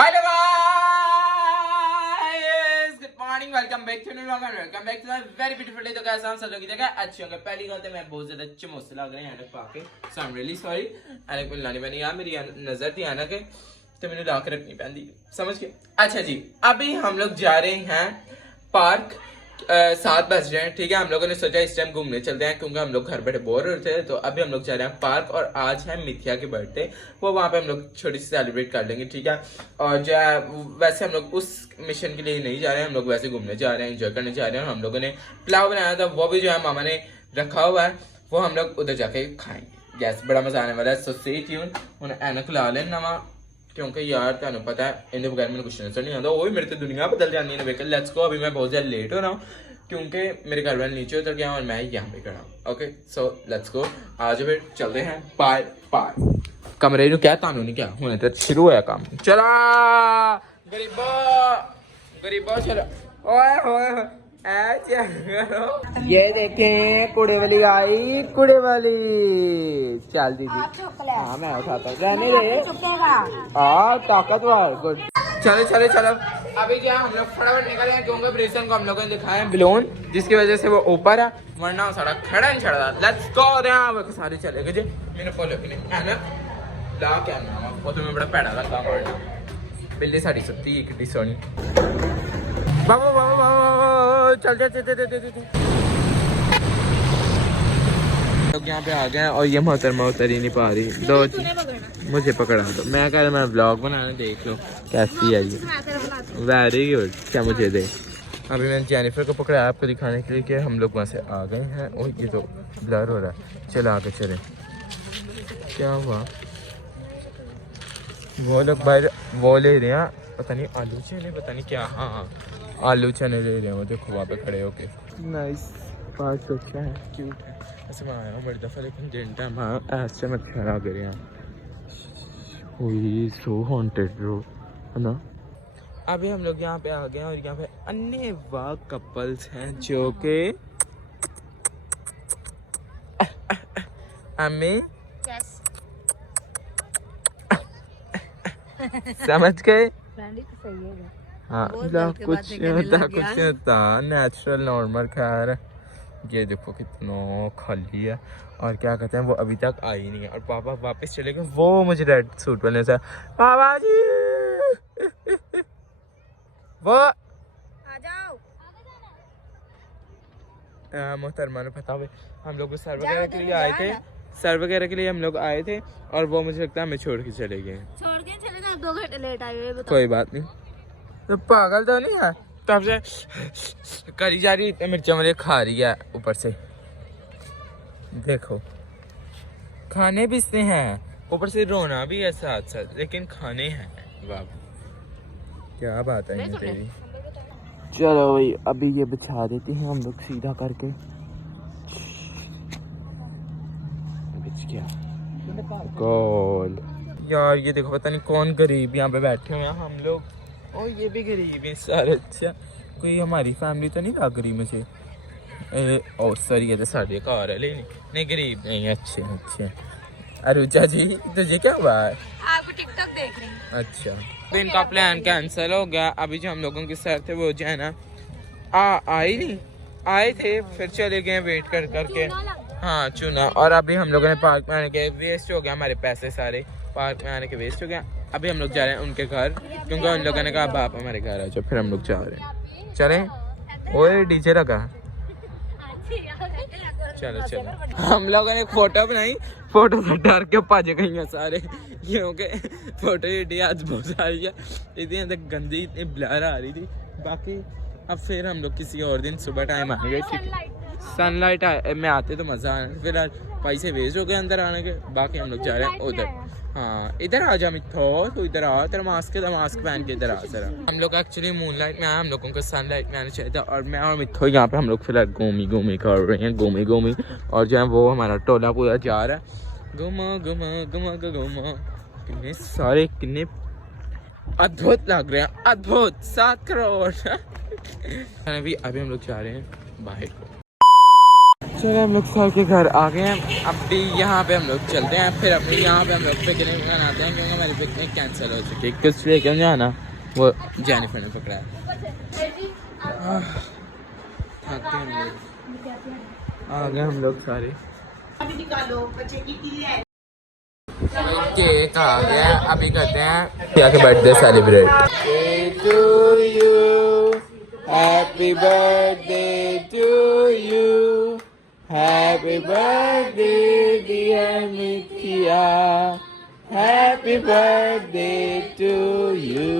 Hello guys, good morning, welcome back to new vlog and welcome back to a very beautiful day. तो कैसे हम सब लोग इधर अच्छे होंगे। पहली बात है मैं बहुत ज्यादा चमोसे लग रहे हैं ऐनक पाके, so I'm really sorry। ऐनक में लानी मैंने यार मेरी नजर थी ऐनक है तो मैंने ला के रखनी पहन दी, समझ गए। अच्छा जी, अभी हम लोग जा रहे हैं पार्क। 7 बज रहे हैं, ठीक है। हम लोगों ने सोचा इस टाइम घूमने चलते हैं क्योंकि हम लोग घर बैठे बोर हो रहे थे। तो अभी हम लोग जा रहे हैं पार्क और आज है मिथिया की बर्थडे, वो वहाँ पे हम लोग छोटी सी सेलिब्रेट कर लेंगे, ठीक है। और जो है वैसे हम लोग उस मिशन के लिए नहीं जा रहे हैं, हम लोग वैसे घूमने जा रहे हैं, एंजॉय करने जा रहे हैं। हम लोगों ने पुलाव बनाया था, वो भी जो है मामा ने रखा हुआ है, वो हम लोग उधर जाके खाएंगे। यस, बड़ा मजा आने वाला है। So stay tune. हुण ऐनक ला लेना वा क्योंकि यार तुहानू पता है इनके बगैर मैंने कुछ नजर नहीं आता। वो भी मेरे तो दुनिया बदल जानी है। वेख लेट्स गो। अभी मैं बहुत ज़्यादा लेट हो रहा हूँ क्योंकि मेरे घर वाले नीचे उतर गया और मैं यहाँ पे खड़ा हूँ। Okay so let's go. आज फिर चलते हैं बाय बाय। कमरे नू क्या तानू नहीं क्या हुणे तो शुरू होया काम। चला गरीबो गरीबो चलो। ओए होए ये देखें कुड़े वाली आई, कुड़े वाली। चल दीदी, हाँ मैं उठाता हूँ, रहने दे। ताकतवर, गुड। चलो चलो चलो। अभी जो है हम लोग फटाफट निकले हैं क्योंकि ब्रिसन को हम लोगों ने दिखाया है बलून, जिसकी वजह से वो ऊपर है, वरना सारा खड़ा नहीं चढ़ा। Let's go. वो सारे चले गए जी। मैंने फॉलो भी नहीं है ना ला क्या नाम है वो तुम्हें बड़ा पैड़ा लगा करना। बिल्ली साड़ी सुती एक किड्डी सोनी। बाबू बाबू बाबू चल लोग यहाँ पे आ गए और ये मोहतरमा उतर ही नहीं पा रही। दो मुझे पकड़ा दो, मैं कह रहा मैं ब्लॉग बनाना, देख लो कैसी है ये। Very good. क्या मुझे दे। अभी मैंने जेनिफर को पकड़ा आपको दिखाने के लिए कि हम लोग वहाँ से आ गए हैं। और ये तो ब्लर हो रहा है, चलो आगे चले। क्या हुआ? वो लोग बाहर वो ले रहे हैं, पता नहीं आलू चने, पता नहीं क्या। हाँ आलू चने ले रहे हैं वो, देखो वहाँ पे खड़े होके। नाइस पार्क अच्छा है, क्यूट है। ऐसे मैं आया हूँ बड़ी दफ़ा, लेकिन जिन टाइम हाँ ऐसे मच्छर आ गए हैं। सो हॉन्टेड ब्रो, है ना। अभी हम लोग यहाँ पे आ गए हैं और यहाँ पे अन्य वाह कपल्स हैं जो के हमें समझ गए। हाँ कुछ होता नेचुरल नॉर्मल। खैर ये देखो कितना खाली है और क्या कहते हैं वो अभी तक आई नहीं है। और पापा वापस चले गए, वो मुझे रेड सूट वाले से पापा जी वो आ जाओ। मोहतरमा ने पता हुए हम लोग सर वगैरह के लिए आए थे, सर वगैरह के लिए हम लोग आए थे और वो मुझे लगता है हमें छोड़ के चले गए। छोड़ के चले ना, 2 घंटे लेट आए। कोई बात नहीं, तो पागल तो नहीं है। तब से करी जा रही, इतने मिर्चा मुझे खा रही है ऊपर से। देखो खाने भी से हैं, ऊपर से रोना भी है साथ साथ, लेकिन खाने हैं। वाह क्या बात है तेरी। चलो भाई अभी ये बिछा देते हैं हम लोग सीधा करके। बिछ गया गोल। यार ये देखो पता नहीं कौन गरीब यहाँ पे बैठे हुए हैं। हम लोग और ये भी गरीब है सारे। अच्छा कोई हमारी फैमिली तो नहीं था गरीब मुझे। ओ सॉरी ये तो साढ़े कार है, लेकिन नहीं गरीब नहीं। अच्छे अच्छे। अरुजा जी तुझे क्या हुआ है? आपको टिकटॉक देख रही हूँ। अच्छा तो इनका प्लान कैंसिल हो गया। अभी जो हम लोगों के सर थे वो जो है ना आए नहीं, आए थे फिर चले गए वेट कर करके। हाँ चुना। और अभी हम लोगों ने पार्क में आने के वेस्ट हो गया, हमारे पैसे सारे पार्क में आने के वेस्ट हो गया। अभी हम लोग जा रहे हैं उनके घर क्योंकि उन लोगों ने कहा बाप हमारे घर आ जाओ। फिर हम लोग जा रहे हैं, चलें। ओए डीजे लगा। चलो चलो। हम लोगों ने एक फोटो बनाई, फोटो से डर के भज गई हैं सारे क्योंकि फोटो एडी आज बहुत सारी है, इतनी गंदी इतनी ब्लर आ रही थी। बाकी अब फिर हम लोग किसी और दिन सुबह टाइम आएंगे, ठीक है। सनलाइट में आते तो मज़ा आना। फिर पैसे वेस्ट हो गए अंदर आने के। बाकी हम लोग जा रहे हैं उधर। हाँ इधर आ जा मिथो, तो इधर आ, तेरा मास्क पहन के इधर आ जरा। हम लोग एक्चुअली मूनलाइट में आए, हम लोगों को सनलाइट में आना चाहिए था। और मैं और मिथो यहाँ पे हम लोग फिलहाल घूमी कर रहे हैं, घूमी। और जो है वो हमारा टोला पूरा जा रहा है घुमा। कितने सारे कितने अद्भुत लग रहे हैं, अद्भुत। 7 करोड़। अभी हम लोग जा रहे हैं बाहर को। चलो हम लोग सर के घर आ गए हैं। अब भी यहाँ पे हम लोग चलते हैं, फिर अपने यहाँ पे हम लोग पिकनिक मनाते हैं क्योंकि हमारी पिकनिक कैंसिल हो चुकी है। कुछ लेके जाना वो जेनिफर ने पकड़ा है। थक गए हम लोग। आ गए हम लोग सारे। केक आ गया, अभी करते हैं क्या के birthday celebrate. Happy birthday to you, happy birthday dear Mithiya, happy birthday to you.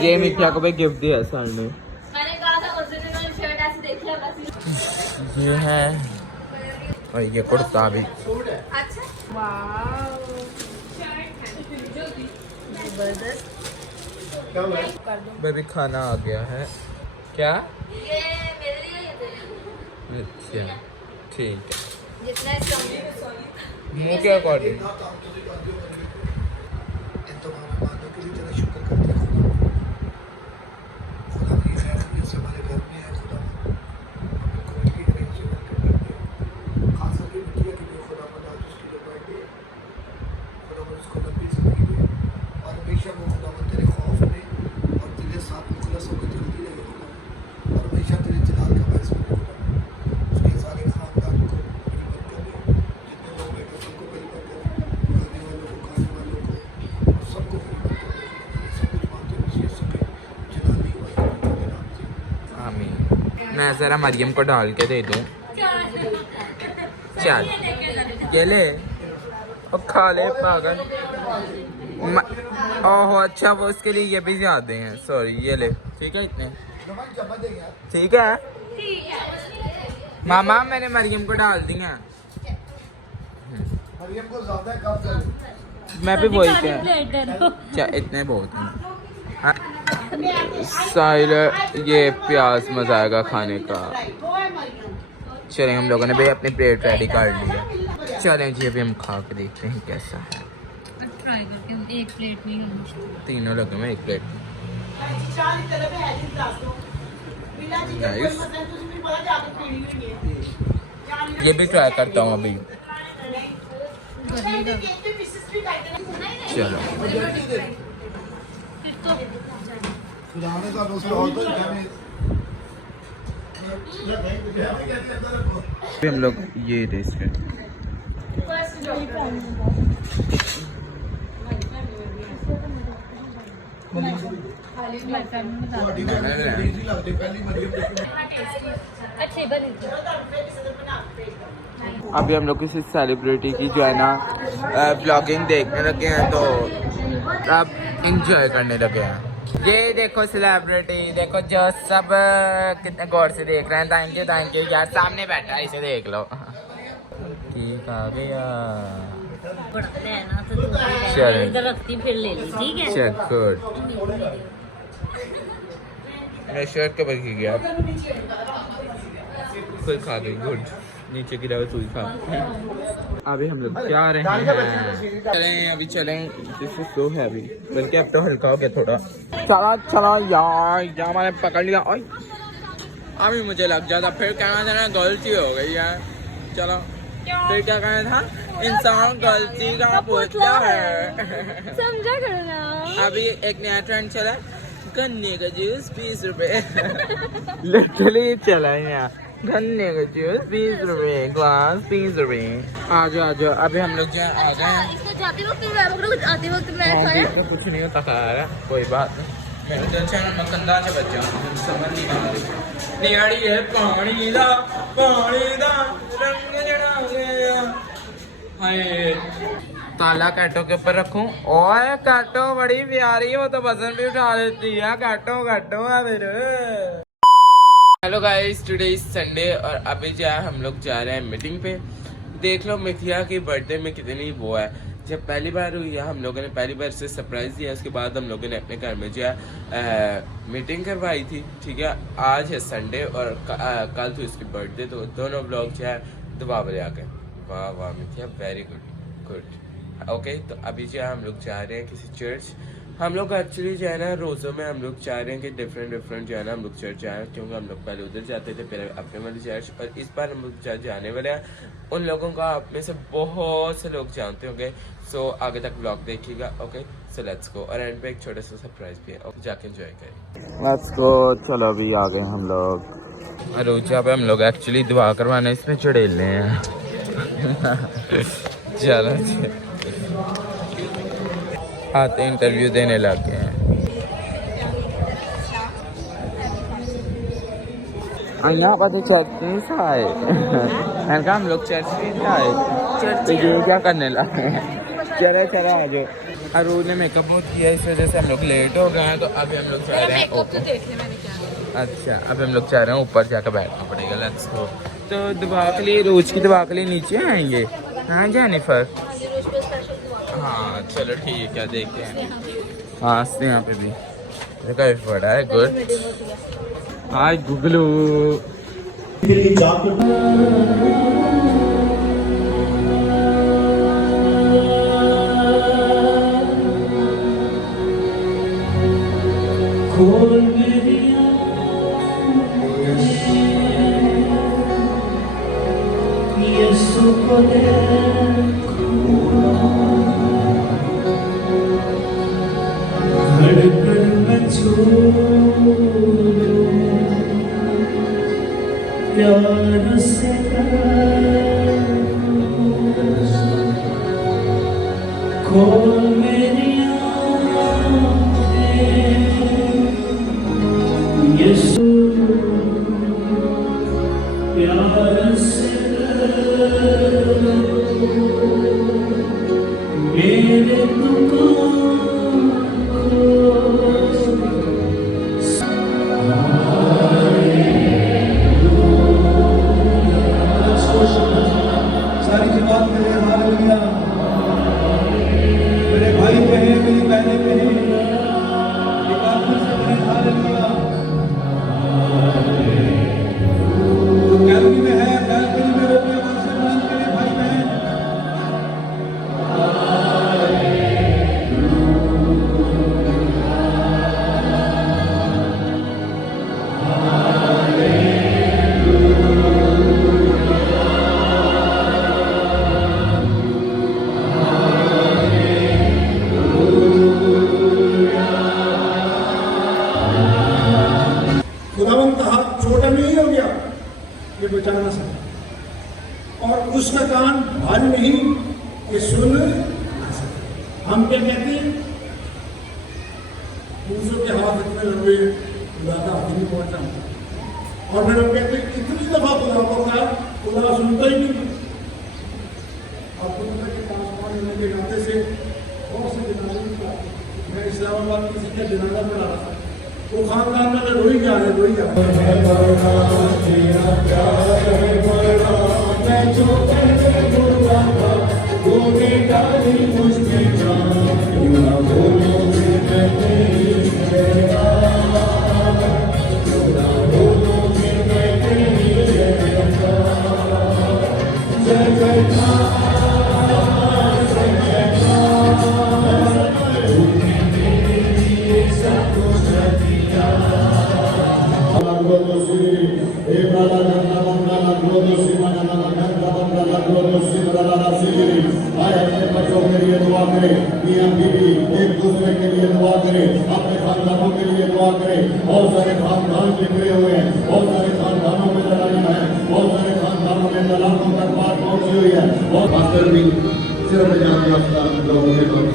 ये मिथिया को भी गिफ्ट दिया सर ने। मैंने कहा था उस दिन मैंने शर्ट ऐसे देखी है बस। ये है और ये कुर्ता भी। अच्छा वाव जबरदस्त। बेबी खाना आ गया है क्या? ये मेरे लिए ये तेरे लिए। अच्छा ठीक है। जितना कम मुँह क्या कर रही? मैं ज़रा मरियम को डाल के दे दूँ। चल ये ले और खा ले पागल। ओहो अच्छा वो उसके लिए ये भी ज्यादा हैं, सॉरी ये ले ठीक है इतने ठीक है। मामा मैंने मरियम को डाल दी हैं। मरियम को ज्यादा मैं भी वही क्या इतने बहुत हैं। साहिल ये प्याज मजा आएगा खाने का। चलें हम लोगों ने भी अपनी प्लेट रेडी कर ली है। चलें जी अभी हम खा के देखते हैं कैसा है। ट्राई करके एक प्लेट नहीं करना। तीनों लगे मैं एक प्लेट में। ये भी ट्राई करता हूँ अभी। चलो हम लोग ये टेस्ट करते हैं। अभी हम लोग किसी सेलिब्रिटी की जो है ना ब्लॉगिंग देखने लगे हैं तो अब इंजॉय करने लगे हैं। ये देखो सेलिब्रिटी देखो जो सब कितने गौर से देख रहे हैं। थैंक यू यार सामने बैठा है इसे देख लो। ठीक आ गया फिर ले ली ठीक है। चेक गुड मैं शर्ट के बल्कि गया खुद खा गई गुड नीचे गिरा हुआ तू ही खा। अभी हम लोग जा रहे हैं। चलें अभी चलें। दिस इज सो हैवी बल्कि अब तो हल्का हो गया थोड़ा। चला चला यार मैंने पकड़ लिया। अभी मुझे लग जाता फिर कहना था ना गलती हो गई यार। चलो फिर क्या कहना था इंसान गलती का पुतला है। समझा करो ना। अभी एक नया ट्रेंड चला गन्ने का जूस 20 रुपए। लिटरली चला है यहाँ गन्ने का जूस 20 रुपए ग्लास 20 रुपए। आ जाओ अभी हम लोग आ गए। इसको जाते वक्त आते वक्त मैं खाया कुछ नहीं होता खा रहा कोई बात नहीं। मैं टेंशन में कंधा से बच जाऊँ समझ नहीं आ रही। नियाड़ी है पानी दा रंग जड़ा गया। हाय ताला कैटो के ऊपर रखूं। ओए कैटो बड़ी प्यारी वो तो वजन भी उठा लेती है। कैटो है मेरे। Hello guys today is Sunday और अभी जो है हम लोग जा रहे हैं मीटिंग पे। देख लो मिथिया की बर्थडे में कितनी वो है। जब पहली बार हुई है हम लोगों ने पहली बार से सरप्राइज दिया। उसके बाद हम लोगों ने अपने घर में जो है मीटिंग करवाई थी। ठीक है आज है संडे और कल थी उसकी बर्थडे तो दोनों ब्लॉग जो है दुआ बजे आ गए। वाह वाह मिथिया वेरी गुड ओके। तो अभी जो है हम लोग जा रहे हैं किसी चर्च हम लोग एक्चुअली जो है ना रोज़ों में हम लोग चाह रहे हैं कि डिफरेंट जो है ना हम लोग चर्च जाएँ, क्योंकि हम लोग पहले उधर जाते थे, फिर अपने वाले चर्च, और इस बार हम लोग चर्च जाने वाले हैं। उन लोगों का आप में से बहुत से लोग जानते होंगे, सो आगे तक ब्लॉग देखिएगा। ओके सो लेट्स गो, और एंड पे एक छोटा सा सरप्राइज भी है, ओके जाके एंजॉय करें। लेट्स गो, चलो अभी आ गए हम लोग अरोजा पे। हम लोग एक्चुअली दुआ करवाने इसमें चढ़ेले हैं चलो आते इंटरव्यू देने लग गए हैं। यहाँ पर तो चर्च नहीं था मैंने कहा हम लोग चर्च नहीं था, तो ये क्या करने लगे। चलो चलो आ जाओ। अरुण ने मेकअप बहुत किया, इस वजह से हम लोग लेट हो गए हैं, तो अभी हम लोग चाह रहे हैं ऊपर। अच्छा अभी हम लोग चाह रहे हैं ऊपर जाकर बैठना पड़ेगा। Let's go. तो दवा के लिए, रोज की दवा के लिए नीचे आएंगे। हाँ जेनिफर, हाँ चलो ठीक है, देखते हैं। हाँ यहाँ पे भी काफी बड़ा है। गुड हाय गुगलू। प्यार से खोल मेरी आँखें, यीशु प्यार से मेरे सारी जमात मेरे हालेलुया, मेरे भाई बहन, मेरी बहनें बहन, एक आखिर से मेरे हालेलुया। तो गैलरी में है, गैलरी में वो अपने आवाज से बुलंद करें भाई बहन। खुदावंत का हाथ छोटा नहीं हो गया, ये बचा ना सका, और उसका कान भारी नहीं ये सुन ना सका। हम क्या कहते हैं, दूसरों के हाथ इतने लंबे, खुदा का हाथ नहीं पहुंचा, और फिर हम कहते हैं इतनी दफा खुदा बोलता, खुदा सुनता ही नहीं। आपको पता है कि आसमान में के नाते से बहुत से जनाजे का, मैं इस्लामाबाद किसी का जनाजा पढ़ा रहा था, वो खानदान में रोई जा रहे, रोई जा एक दूसरे के लिए दुआ करें, अपने खानदानों के लिए दुआ करें। बहुत सारे खानदान बिखरे हुए हैं, बहुत सारे खानदानों में लड़ाइयाँ हैं, बहुत सारे खानदानों में तलाकों तक बात पहुंची हुई है। बहुत मास्टर भी सिर्फ जान याफ्ता लोगों के लोग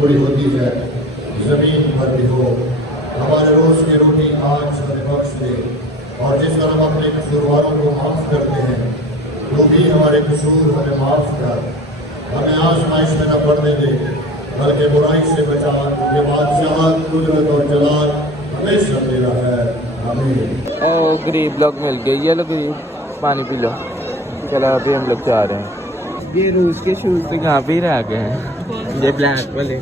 बड़ी होती है, जमीन पर भी हो। हमारे रोज की रोटी आज हमें बख्श दे, और जिस तरह हम अपने कसूरवारों को माफ करते हैं, वो भी हमारे कसूर हमें माफ कर। हमें आजमाइश में न पड़ने दे, बल्कि बुराई से बचा। ये बादशाह कुदरत और जलाल हमेशा तेरा है, आमीन। ओ गरीब लोग मिल गए, ये लो गरीब पानी पी लो। चलो अभी हम लोग जा रहे हैं। ये रूस के शूज तो यहाँ पे ही रह गए हैं। ये ब्लैक वाले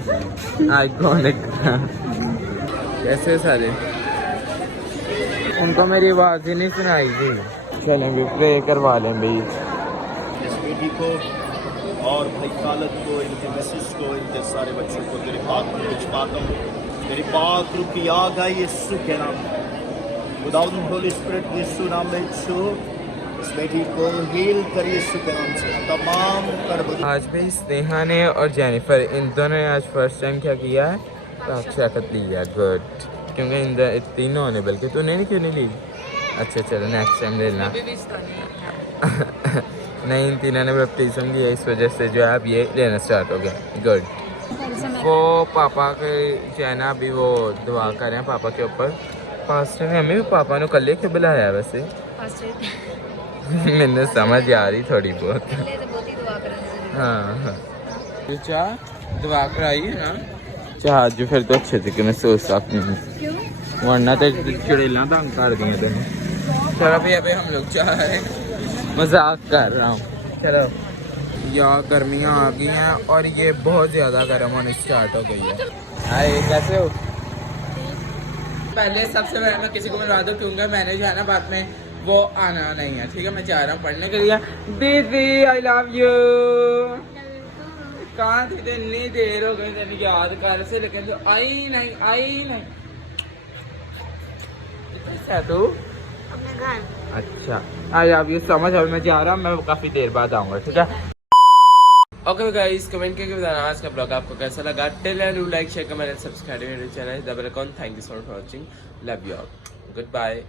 आइकॉनिक कैसे सारे उनको मेरी आवाज ही नहीं सुनाई थी। चलें भी प्रे करवा लें भाई इस बेटी को और भाई खालद को, इनके मिसेस को, इनके सारे बच्चों को तेरे पाक में भिजवाता हूँ। तेरी पाक रूह की आग आई यीशु के नाम में। Without the Holy Spirit, यीशु नाम में यीशु इस बेटी को हील कर यीशु के नाम से तमाम कर। आज भाई स्नेहा ने और जेनिफर इन दोनों ने आज फर्स्ट टाइम क्या किया है, साक्षात लिया। गुड, क्योंकि इन तीनों ने, बल्कि तूने नहीं क्यों नहीं ली? अच्छा चलो नेक्स्ट टाइम ले लेना। नहीं, इन तीनों ने बैप्टिज्म लिया, इस वजह से जो है अब ये लेना स्टार्ट हो गया। गुड। वो पापा के जो है ना अभी वो दुआ कर रहे हैं पापा के ऊपर। पास्टर ने हमें भी पापा ने कल के बुलाया वैसे मैंने समझ आ रही थोड़ी बहुत। हाँ हाँ चाह दुआ कराई है ना, चाह जो फिर तो अच्छे तरीके में सोच सकती हूँ, वरना तो चिड़ेला तंग कर दिया तेने। चलो भैया अभी हम लोग चाह रहे, मजाक कर रहा हूँ। चलो यार गर्मियाँ आ गई हैं और ये बहुत ज़्यादा गर्म होने स्टार्ट हो गई है। हाय कैसे हो? पहले सबसे पहले मैं किसी को मिलवा दूँ क्योंकि मैंने जो है ना बाद में वो आना नहीं है, ठीक है? मैं जा रहा हूँ पढ़ने के लिए। दीदी आई लव यू। कहाँ थी? इतनी देर हो गई तेरी याद कर से, लेकिन तो आई नहीं। कैसा तू? अपने घर। अच्छा आई लव यू समझ। अब मैं जा रहा हूँ, मैं काफ़ी देर बाद आऊँगा, ठीक है? ओके गाइस, कमेंट करके बताना आज का ब्लॉग आपको कैसा लगा। Till then do like share comment and subscribe मेरे channel the bell icon. Thank you so much for watching, love you all, good bye.